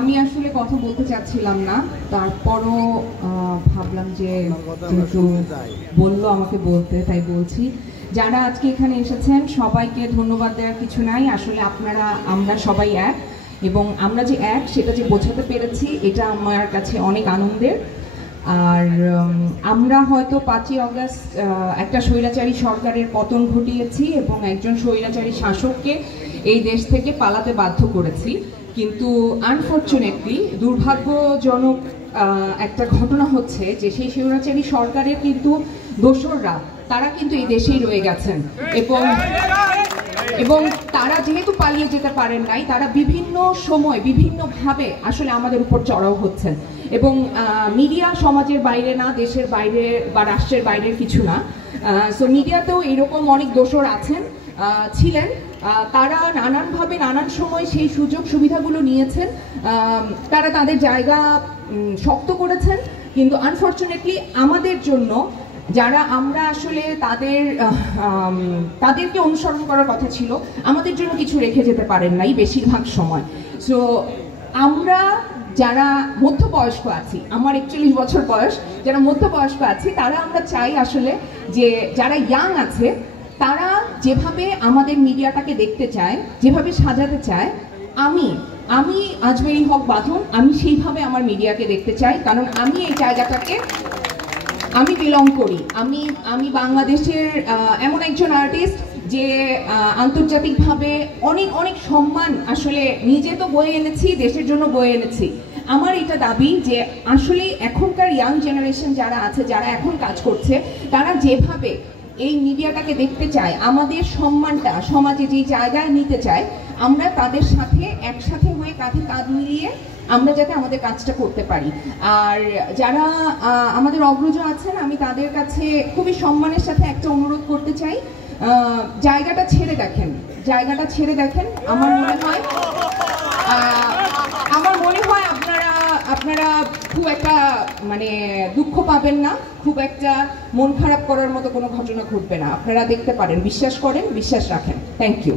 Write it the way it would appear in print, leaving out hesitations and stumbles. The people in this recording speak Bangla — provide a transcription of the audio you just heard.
আমি আসলে কথা বলতে চাচ্ছিলাম না, তারপরও ভাবলাম যে যেহেতু বললো আমাকে বলতে, তাই বলছি। যারা আজকে এখানে এসেছেন সবাইকে ধন্যবাদ দেওয়ার কিছু নাই। আসলে আমরা সবাই এক, এবং আমরা যে এক সেটা যে বোঝাতে পেরেছি এটা আমার কাছে অনেক আনন্দের। আর আমরা হয়তো 5ই অগস্ট একটা স্বৈরাচারী সরকারের পতন ঘটিয়েছি এবং একজন স্বৈরাচারী শাসককে এই দেশ থেকে পালাতে বাধ্য করেছি, কিন্তু আনফরচুনেটলি দুর্ভাগ্যজনক একটা ঘটনা হচ্ছে যে সেই স্বৈরাচারী সরকারের কিন্তু দোসররা তারা কিন্তু এই দেশেই রয়ে গেছেন, এবং তারা যেহেতু পালিয়ে যেতে পারেন নাই, তারা বিভিন্ন সময় বিভিন্নভাবে আসলে আমাদের উপর চড়াও হচ্ছেন। এবং মিডিয়া সমাজের বাইরে না, দেশের বাইরে বা রাষ্ট্রের বাইরের কিছু না। সো মিডিয়াতেও এরকম অনেক দোসর ছিলেন, তারা নানানভাবে নানান সময় সেই সুযোগ সুবিধাগুলো নিয়েছেন, তারা তাদের জায়গা শক্ত করেছেন, কিন্তু আনফরচুনেটলি আমাদের জন্য যারা আমরা আসলে তাদেরকে অনুসরণ করার কথা ছিল, আমাদের জন্য কিছু রেখে যেতে পারেন নাই বেশিরভাগ সময়। সো আমরা যারা মধ্যবয়স্ক আছি, আমার 41 বছর বয়স, যারা মধ্যবয়স্ক আছি তারা আমরা চাই আসলে যে যারা ইয়াং আছে তারা যেভাবে আমাদের মিডিয়াটাকে দেখতে চায়, যেভাবে সাজাতে চায়, আমি আজমেরী হক বাঁধন আমি সেইভাবে আমার মিডিয়াকে দেখতে চাই। কারণ আমি এই জায়গাটাকে বিলং করি। আমি বাংলাদেশের এমন একজন আর্টিস্ট যে আন্তর্জাতিকভাবে অনেক অনেক সম্মান আসলে নিজে তো বয়ে এনেছি, দেশের জন্য বয়ে এনেছি। আমার এটা দাবি যে আসলে এখনকার ইয়াং জেনারেশন যারা আছে, যারা এখন কাজ করছে, তারা যেভাবে এই মিডিয়াটাকে দেখতে চায়, আমাদের সম্মানটা সমাজে যে জায়গায় নিতে চায়, আমরা তাদের সাথে একসাথে হয়ে কাঁধে কাঁধ মিলিয়ে আমরা যাতে আমাদের কাজটা করতে পারি। আর যারা আমাদের অগ্রজ আছেন, আমি তাদের কাছে খুবই সম্মানের সাথে একটা অনুরোধ করতে চাই, জায়গাটা ছেড়ে দেখেন। আমার মনে হয় আপনারা খুব একটা দুঃখ পাবেন না, খুব একটা মন খারাপ করার মতো কোনো ঘটনা ঘটবে না। আপনারা দেখতে পারেন, বিশ্বাস করেন, বিশ্বাস রাখেন। Thank you.